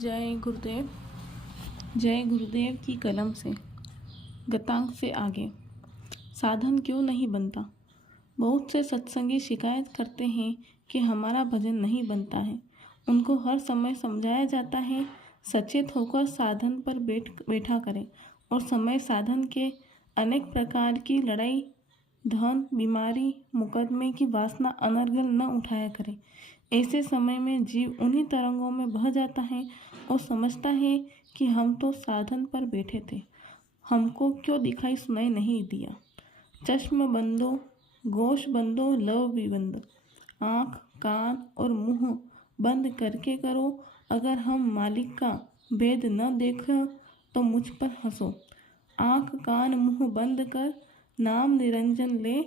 जय गुरुदेव। जय गुरुदेव की कलम से गतांक से आगे। साधन क्यों नहीं बनता? बहुत से सत्संगी शिकायत करते हैं कि हमारा भजन नहीं बनता है। उनको हर समय समझाया जाता है सचेत होकर साधन पर बैठा करें और समय साधन के अनेक प्रकार की लड़ाई, धन, बीमारी, मुकदमे की वासना अनर्गल न उठाया करे। ऐसे समय में जीव उन्हीं तरंगों में बह जाता है और समझता है कि हम तो साधन पर बैठे थे, हमको क्यों दिखाई सुनाई नहीं दिया। चश्म बंदो, गोश बंदो, लव भी बंद। आँख, कान और मुंह बंद करके करो। अगर हम मालिक का भेद न देखो तो मुझ पर हंसो। आँख, कान, मुंह बंद कर नाम निरंजन ले।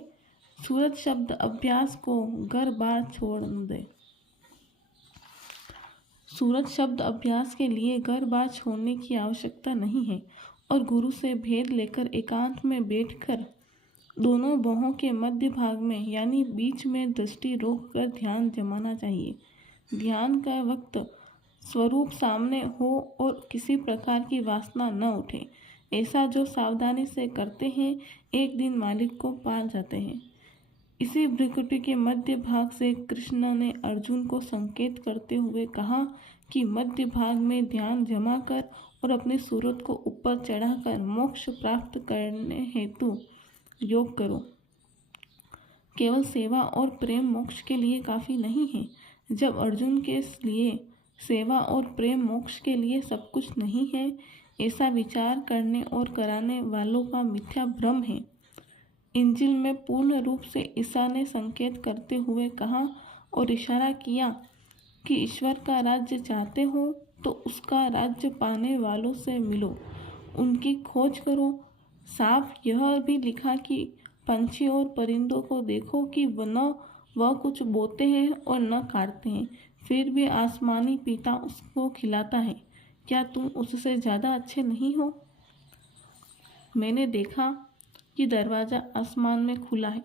सूरत शब्द अभ्यास को घर बार छोड़ दे। सूरत शब्द अभ्यास के लिए घर बार छोड़ने की आवश्यकता नहीं है और गुरु से भेद लेकर एकांत में बैठकर दोनों बाहों के मध्य भाग में यानी बीच में दृष्टि रोककर ध्यान जमाना चाहिए। ध्यान का वक्त स्वरूप सामने हो और किसी प्रकार की वासना न उठे। ऐसा जो सावधानी से करते हैं एक दिन मालिक को पा जाते हैं। इसी भ्रिकुटी के मध्य भाग से कृष्ण ने अर्जुन को संकेत करते हुए कहा कि मध्य भाग में ध्यान जमा कर और अपनी सूरत को ऊपर चढ़ाकर मोक्ष प्राप्त करने हेतु योग करो। केवल सेवा और प्रेम मोक्ष के लिए काफी नहीं है। जब अर्जुन के लिए सेवा और प्रेम मोक्ष के लिए सब कुछ नहीं है, ऐसा विचार करने और कराने वालों का मिथ्या भ्रम है। इंजिल में पूर्ण रूप से ईसा ने संकेत करते हुए कहा और इशारा किया कि ईश्वर का राज्य चाहते हो तो उसका राज्य पाने वालों से मिलो, उनकी खोज करो। साफ यह भी लिखा कि पंछी और परिंदों को देखो कि वह कुछ बोते हैं और न काटते हैं, फिर भी आसमानी पिता उसको खिलाता है। क्या तुम उससे ज़्यादा अच्छे नहीं हो? मैंने देखा कि दरवाज़ा आसमान में खुला है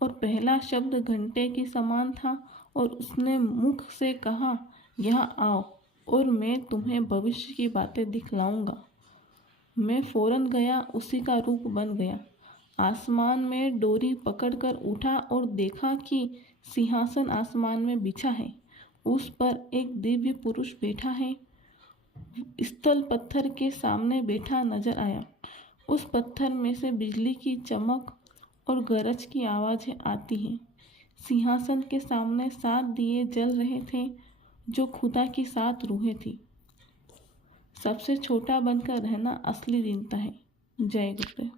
और पहला शब्द घंटे के समान था और उसने मुख से कहा, यहाँ आओ और मैं तुम्हें भविष्य की बातें दिखलाऊंगा। मैं फौरन गया, उसी का रूप बन गया। आसमान में डोरी पकड़कर उठा और देखा कि सिंहासन आसमान में बिछा है, उस पर एक दिव्य पुरुष बैठा है। स्थल पत्थर के सामने बैठा नजर आया। उस पत्थर में से बिजली की चमक और गरज की आवाज़ें आती हैं। सिंहासन के सामने 7 दिए जल रहे थे जो खुदा की 7 रूहें थी। सबसे छोटा बनकर रहना असली दीनता है। जय गुरुदेव।